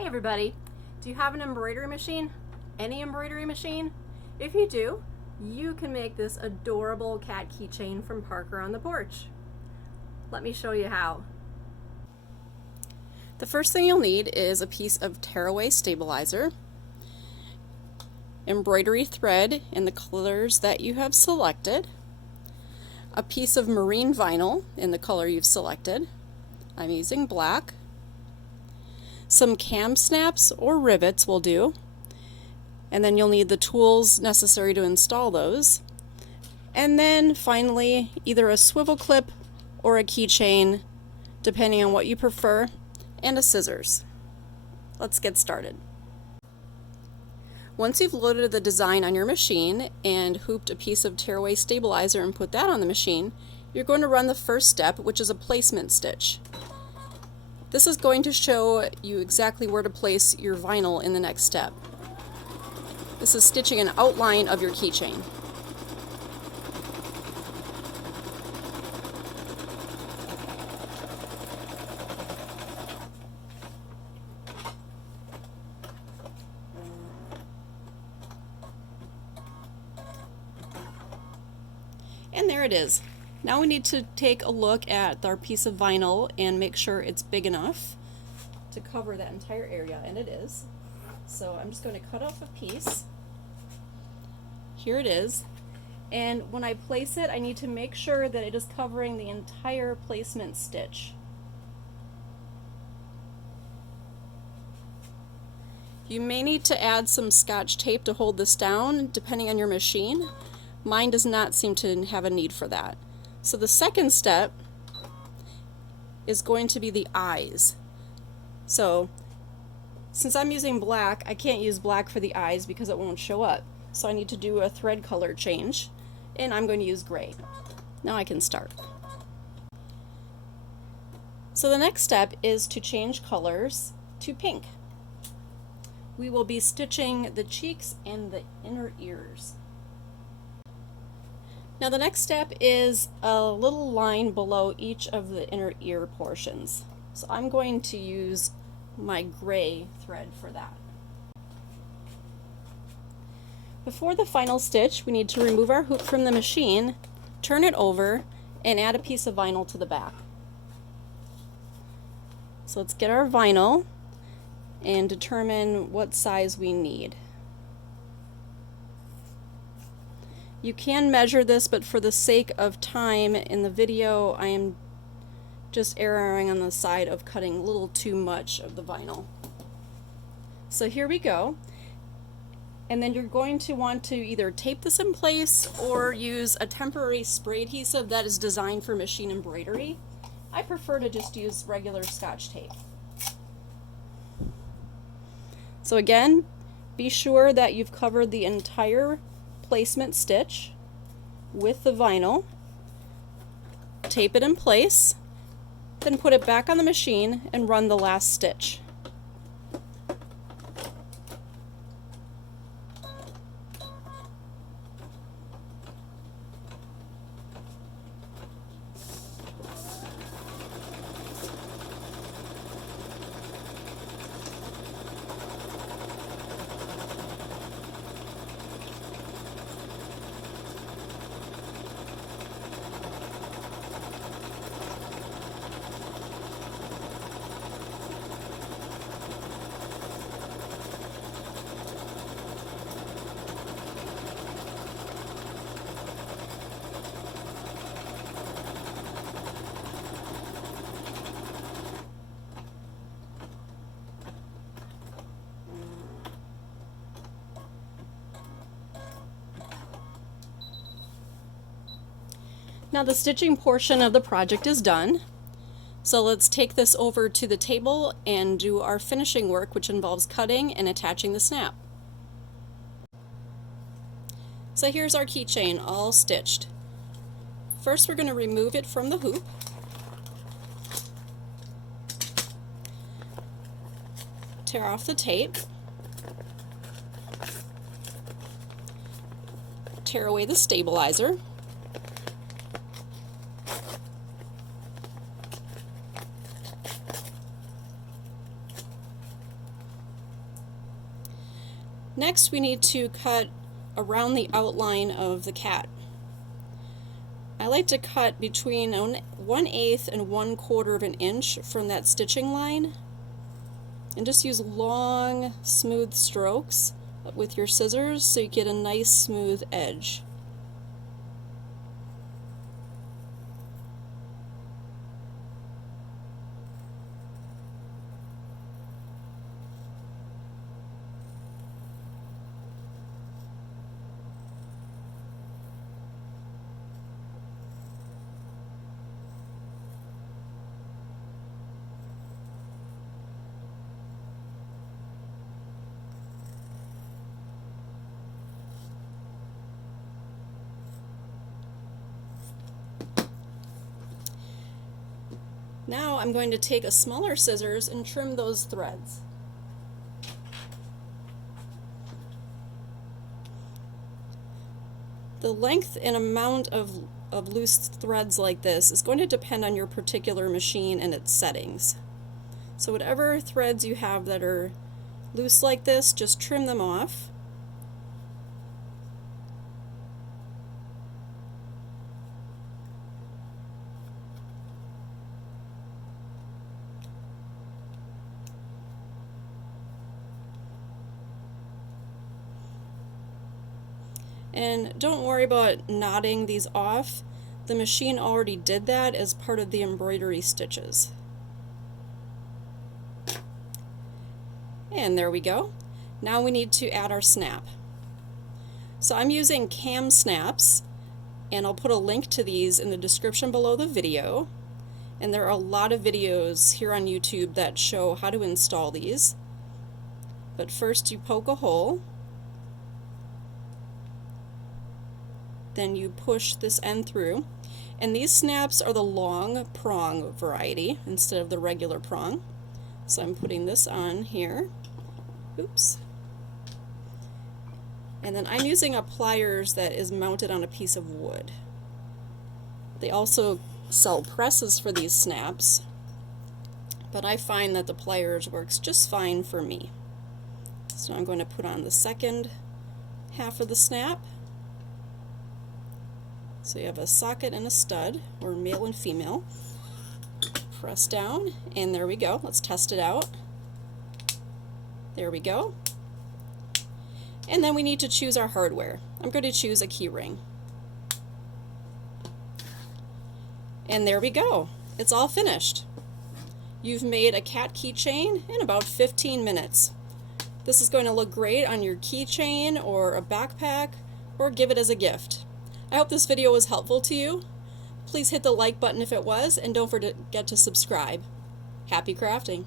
Hey everybody, do you have an embroidery machine? Any embroidery machine? If you do, you can make this adorable cat keychain from Parker on the Porch. Let me show you how. The first thing you'll need is a piece of tearaway stabilizer, embroidery thread in the colors that you have selected, a piece of marine vinyl in the color you've selected. I'm using black. Some cam snaps or rivets will do, and then you'll need the tools necessary to install those. And then finally, either a swivel clip or a keychain, depending on what you prefer, and a scissors. Let's get started. Once you've loaded the design on your machine and hooped a piece of tearaway stabilizer and put that on the machine, you're going to run the first step, which is a placement stitch. This is going to show you exactly where to place your vinyl in the next step. This is stitching an outline of your keychain. And there it is. Now we need to take a look at our piece of vinyl and make sure it's big enough to cover that entire area, and it is. So I'm just going to cut off a piece. Here it is. And when I place it, I need to make sure that it is covering the entire placement stitch. You may need to add some Scotch tape to hold this down, depending on your machine. Mine does not seem to have a need for that. So the second step is going to be the eyes. So since I'm using black, I can't use black for the eyes because it won't show up. So I need to do a thread color change, and I'm going to use gray. Now I can start. So the next step is to change colors to pink. We will be stitching the cheeks and the inner ears. Now the next step is a little line below each of the inner ear portions. So I'm going to use my gray thread for that. Before the final stitch, we need to remove our hoop from the machine, turn it over, and add a piece of vinyl to the back. So let's get our vinyl and determine what size we need. You can measure this, but for the sake of time in the video, I am just erring on the side of cutting a little too much of the vinyl. So here we go. And then you're going to want to either tape this in place or use a temporary spray adhesive that is designed for machine embroidery. I prefer to just use regular Scotch tape. So again, be sure that you've covered the entire placement stitch with the vinyl, tape it in place, then put it back on the machine and run the last stitch. Now the stitching portion of the project is done. So let's take this over to the table and do our finishing work, which involves cutting and attaching the snap. So here's our keychain all stitched. First we're going to remove it from the hoop. Tear off the tape. Tear away the stabilizer. Next, we need to cut around the outline of the cat. I like to cut between 1/8 and 1/4 of an inch from that stitching line, and just use long, smooth strokes with your scissors so you get a nice smooth edge. Now I'm going to take a smaller scissors and trim those threads. The length and amount of loose threads like this is going to depend on your particular machine and its settings. So whatever threads you have that are loose like this, just trim them off. And don't worry about knotting these off. The machine already did that as part of the embroidery stitches. And there we go. Now we need to add our snap. So I'm using cam snaps, and I'll put a link to these in the description below the video. And there are a lot of videos here on YouTube that show how to install these. But first you poke a hole, then you push this end through, and these snaps are the long prong variety instead of the regular prong. So I'm putting this on here. Oops. And then I'm using a pliers that is mounted on a piece of wood. They also sell presses for these snaps, but I find that the pliers works just fine for me. So I'm going to put on the second half of the snap. So you have a socket and a stud, or male and female. Press down, and there we go. Let's test it out. There we go. And then we need to choose our hardware. I'm going to choose a key ring. And there we go. It's all finished. You've made a cat keychain in about 15 minutes. This is going to look great on your keychain or a backpack, or give it as a gift. I hope this video was helpful to you. Please hit the like button if it was, and don't forget to subscribe. Happy crafting!